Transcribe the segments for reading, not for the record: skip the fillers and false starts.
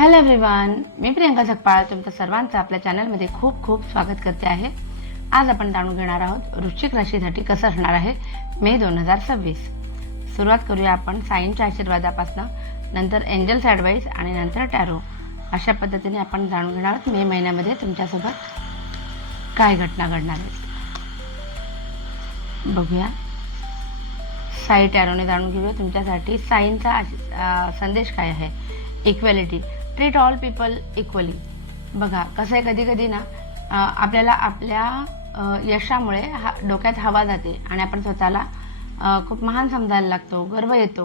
Hello everyone, मी प्रियंका सकपाळ तुमचं सर्वांचं आपल्या चॅनलमध्ये खूप खूप स्वागत करते आहे. आज आपण जाणून घेणार आहोत वृश्चिक राशीसाठी कसं असणार आहे मे 2026. सुरुवात करूया आपण साईंच्या आशीर्वादापासून, नंतर एंजल्स ॲडवाईस आणि नंतर टॅरो. अशा पद्धतीने आपण जाणून घेणार आहोत मे महिन्यामध्ये तुमच्यासोबत काय घटना घडणार आहेत. बघूया. साई टॅरोने जाणून घेऊया तुमच्यासाठी साईंचा संदेश काय आहे. Equality, treat all people equally. बघा कसं आहे, कधी कधी ना आपल्याला आपल्या यशामुळे डोक्यात हवा जाते आणि आपण स्वतःला खूप महान समजायला लागतो, गर्व येतो.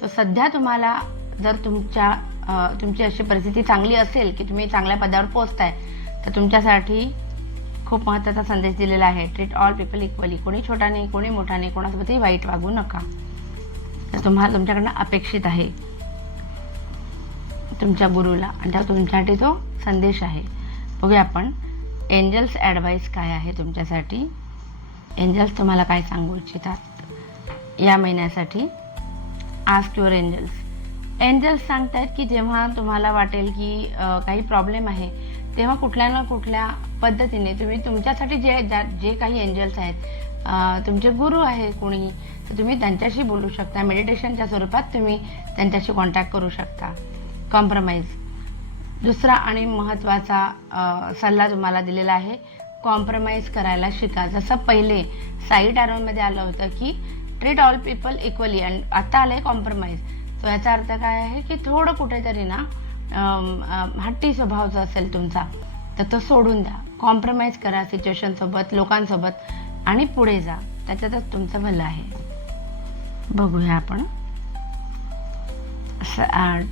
सो सध्या तुम्हाला जर तुमची अशी परिस्थिती चांगली असेल की तुम्ही चांगल्या पदावर पोहोचताय, तर तुमच्यासाठी खूप महत्त्वाचा संदेश दिलेला आहे. Treat all people equally. कोणी छोटा नाही, कोणी मोठा नाही, कोणासोबतही वाईट वागू नका. तर तुमच्याकडनं अपेक्षित आहे तुमच्या गुरुला, आणि तुमच्यासाठी तो संदेश आहे. बघूया आपण एंजल्स ॲडवाईस काय आहे तुमच्यासाठी. एंजल्स तुम्हाला काय सांगू इच्छितात या महिन्यासाठी. Ask your angels. एंजल्स सांगतायत की जेव्हा तुम्हाला वाटेल की काही प्रॉब्लेम आहे, तेव्हा कुठल्या ना कुठल्या पद्धतीने तुम्ही तुमच्यासाठी जे काही एंजल्स आहेत, तुमचे गुरु आहे कोणी, तर तुम्ही त्यांच्याशी बोलू शकता. मेडिटेशनच्या स्वरूपात तुम्ही त्यांच्याशी कॉन्टॅक्ट करू शकता. कॉम्प्रोमाइज, दुसरा आणि महत्त्वाचा सल्ला तुम्हाला दिलेला आहे. कॉम्प्रोमाइज करायला शिका. जसं पहिले साई टॅरोमध्ये आलं होतं की ट्रीट ऑल पीपल इक्वली, आणि आता आलं आहे कॉम्प्रोमाइज. तो याचा अर्थ काय आहे की थोडं कुठेतरी ना हट्टी स्वभाव जो असेल तुमचा, तर तो सोडून द्या. कॉम्प्रोमाइज करा सिच्युएशनसोबत, लोकांसोबत, आणि पुढे जा. त्याच्यातच तुमचं भलं आहे. बघूया आपण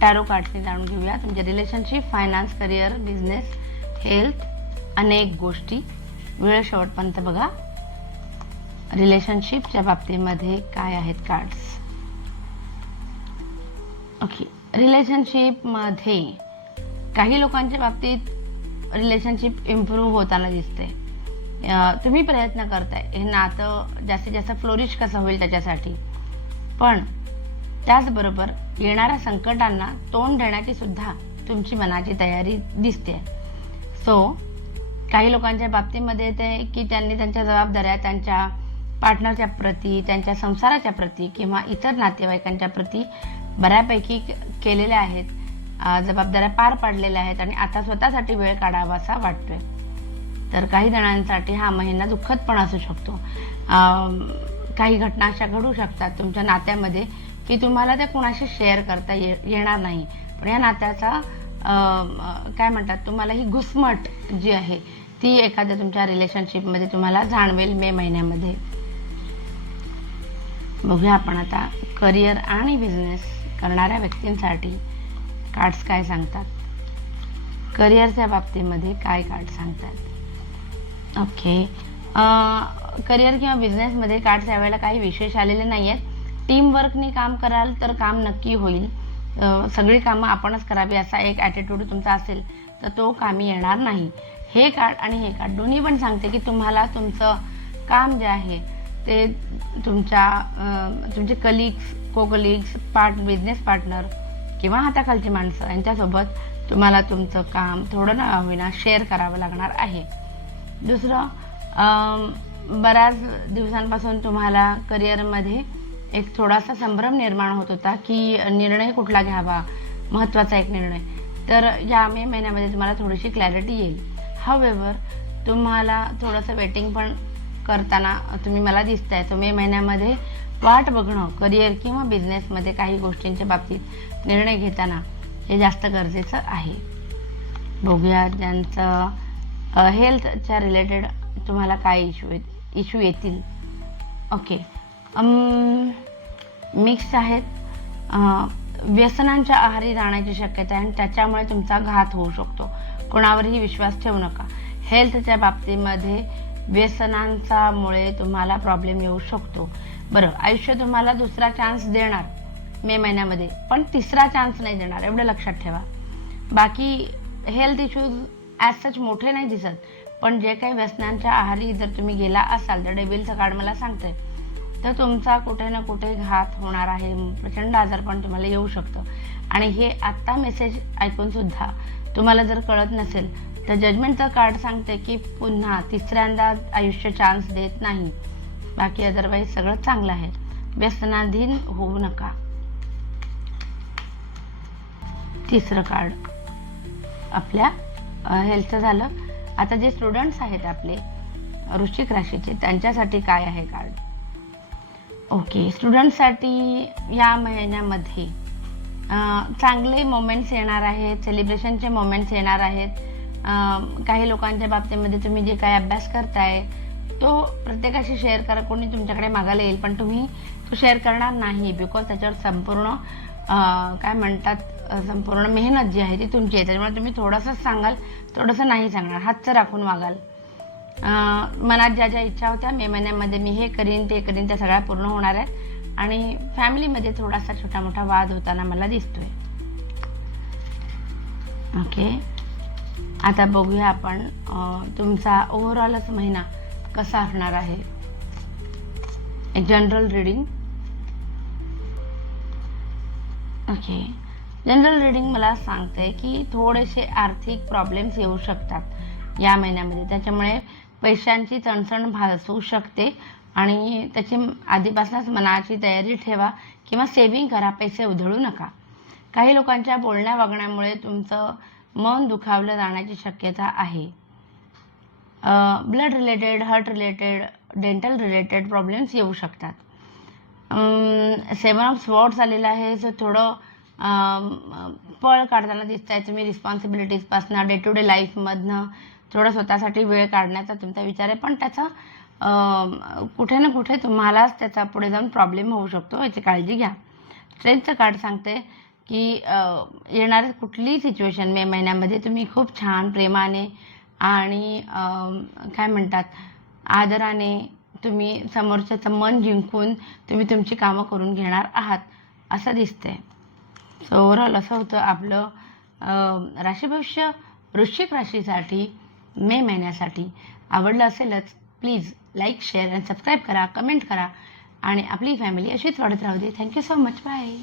टॅरो कार्ड्सने जाणून घेऊया तुमचे relationship, finance, career, business, health, अनेक गोष्टी. वेळ शेवटपर्यंत बघा. रिलेशनशिपच्या बाबतीमध्ये काय आहेत कार्ड्स. ओके, रिलेशनशिपमध्ये काही लोकांच्या बाबतीत रिलेशनशिप इम्प्रूव्ह होताना दिसते. तुम्ही प्रयत्न करताय हे नातं जास्तीत जास्त फ्लोरिश कसं होईल त्याच्यासाठी, पण त्याचबरोबर येणाऱ्या संकटांना तोंड देण्याची सुद्धा तुमची मनाची तयारी दिसते. सो काही लोकांच्या बाबतीमध्ये येते की त्यांनी त्यांच्या जबाबदाऱ्या त्यांच्या पार्टनरच्या प्रती, त्यांच्या संसाराच्या प्रती किंवा इतर नातेवाईकांच्या प्रती बऱ्यापैकी केलेल्या आहेत, जबाबदाऱ्या पार पाडलेल्या आहेत, आणि आता स्वतःसाठी वेळ काढावासा वाटतोय. तर काही जणांसाठी हा महिना दुःखद पण असू शकतो. काही घटना अशा घडू शकतात तुमच्या नात्यामध्ये की तुम्हाला ते कोणाशी शेअर करता येणार नाही, पण या नात्याचा काय म्हणतात, तुम्हाला ही घुसमट जी आहे ती एखाद्या तुमच्या रिलेशनशिपमध्ये तुम्हाला जाणवेल मे महिन्यामध्ये. बघूया आपण आता करिअर आणि बिझनेस करणाऱ्या व्यक्तींसाठी कार्ड्स काय सांगतात. करिअरच्या बाबतीमध्ये काय कार्ड सांगतात. ओके, करिअर किंवा बिझनेसमध्ये कार्ड्स यावेळेला काही विशेष आलेले नाही आहेत. टीमवर्कनी काम कराल तर काम नक्की होईल. सगळी कामं आपणच करावी असा एक ॲटिट्यूड तुमचा असेल तर तो कामी येणार नाही. हे कार्ड आणि हे कार्ड दोन्ही पण सांगते की तुम्हाला तुमचं काम जे आहे ते तुमचे कलिग्स, को-कलिग्स, बिझनेस पार्टनर किंवा हाताखालची माणसं यांच्यासोबत तुम्हाला तुमचं काम थोडं ना होईना शेअर करावं लागणार आहे. दुसरं, बऱ्याच दिवसांपासून तुम्हाला करिअरमध्ये एक थोडासा संभ्रम निर्माण होत होता की निर्णय कुठला घ्यावा, महत्त्वाचा एक निर्णय. तर या मे महिन्यामध्ये तुम्हाला थोडीशी क्लॅरिटी येईल. हावेवर तुम्हाला थोडंसं वेटिंग पण करताना तुम्ही मला दिसताय. तर मे महिन्यामध्ये वाट बघणं करिअर किंवा बिझनेसमध्ये काही गोष्टींच्या बाबतीत निर्णय घेताना हे जास्त गरजेचं आहे. बघूया ज्यांचं हेल्थच्या रिलेटेड तुम्हाला काय इश्यू येतील. ओके, मिक्स आहेत. व्यसनांच्या आहारी जाण्याची शक्यता आहे आणि त्याच्यामुळे तुमचा घात होऊ शकतो. कोणावरही विश्वास ठेवू नका. हेल्थच्या बाबतीमध्ये व्यसनांचामुळे तुम्हाला प्रॉब्लेम येऊ शकतो. बरं, आयुष्य तुम्हाला दुसरा चान्स देणार मे महिन्यामध्ये, पण तिसरा चान्स नाही देणार, एवढं लक्षात ठेवा. बाकी हेल्थ इश्यूज ॲज सच मोठे नाही दिसत, पण जे काही व्यसनांच्या आहारी जर तुम्ही गेला असाल तर डेव्हिलचं कार्ड मला सांगतंय तर तुमचा कुठे ना कुठे घात होणार आहे. प्रचंड आजारपण तुम्हाला येऊ शकतं. आणि हे आत्ता मेसेज ऐकूनसुद्धा तुम्हाला जर कळत नसेल तर जजमेंटचं कार्ड सांगते की पुन्हा तिसऱ्यांदा आयुष्य चान्स देत नाही. बाकी अदरवाईज सगळं चांगलं आहे. व्यसनाधीन होऊ नका. तिसरं कार्ड आपल्या हेल्थचं झालं. आता जे स्टुडंट्स आहेत आपले वृश्चिक राशीचे त्यांच्यासाठी काय आहे कार्ड? ओके, स्टुडंटसाठी या महिन्यामध्ये चांगले मोमेंट्स येणार आहेत, सेलिब्रेशनचे मोमेंट्स येणार आहेत. काही लोकांच्या बाबतीमध्ये तुम्ही जे काही अभ्यास करताय तो प्रत्येकाशी शेअर करा. कोणी तुमच्याकडे मागायला येईल पण तुम्ही तो शेअर करणार नाही, बिकॉज त्याच्यावर संपूर्ण काय म्हणतात संपूर्ण मेहनत जी आहे ती तुमची आहे. त्याच्यामुळे तुम्ही थोडंसंच सांगाल, थोडंसं नाही सांगणार, हातचं राखून वागाल. मनात ज्या ज्या इच्छा होत्या मे महिन्यामध्ये मी हे करीन ते करीन त्या सगळ्या पूर्ण होणार आहेत. आणि फॅमिलीमध्ये थोडासा छोटा मोठा वाद होताना मला दिसतोय. ओके, आता बघूया आपण तुमचा ओव्हरऑलच महिना कसा असणार आहे. एक general reading. Okay, general reading मला सांगते की थोडेसे आर्थिक प्रॉब्लेम्स येऊ शकतात या महिन्यामध्ये. त्याच्यामुळे पैशांची चणचण भासू शकते आणि त्याची आधीपासूनच मनाची तयारी ठेवा किंवा सेव्हिंग करा, पैसे उधळू नका. काही लोकांच्या बोलण्या वागण्यामुळे तुमचं मन दुखावलं जाण्याची शक्यता आहे. Blood related, heart related, dental related problems येऊ शकतात. 7 ऑफ स्वॉर्ड्स आलेलं आहे, जो थोडं पळ काढताना दिसत आहे. तुम्ही रिस्पॉन्सिबिलिटीजपासनं डे टू डे लाईफमधनं थोडं स्वतःसाठी वेळ काढण्याचा तुमचा विचार आहे, पण त्याचा कुठे ना कुठे तुम्हालाच त्याचा पुढे जाऊन प्रॉब्लेम होऊ शकतो, याची काळजी घ्या. स्ट्रेंथचं कार्ड सांगते की येणारी कुठलीही सिच्युएशन मे महिन्यामध्ये तुम्ही खूप छान प्रेमाने आणि काय म्हणतात आदराने तुम्ही समोरच्याचं मन जिंकून तुम्ही तुमची कामं करून घेणार आहात असं दिसतंय. सो ओव्हरऑल असं होतं आपलं राशीभविष्य वृश्चिक राशीसाठी मे महिन्यासाठी. आवडलं असेलच प्लीज लाईक, शेअर आणि सबस्क्राईब करा, कमेंट करा आणि आपली फॅमिली अशीच वाढत राहू दे. Thank you so much. बाय.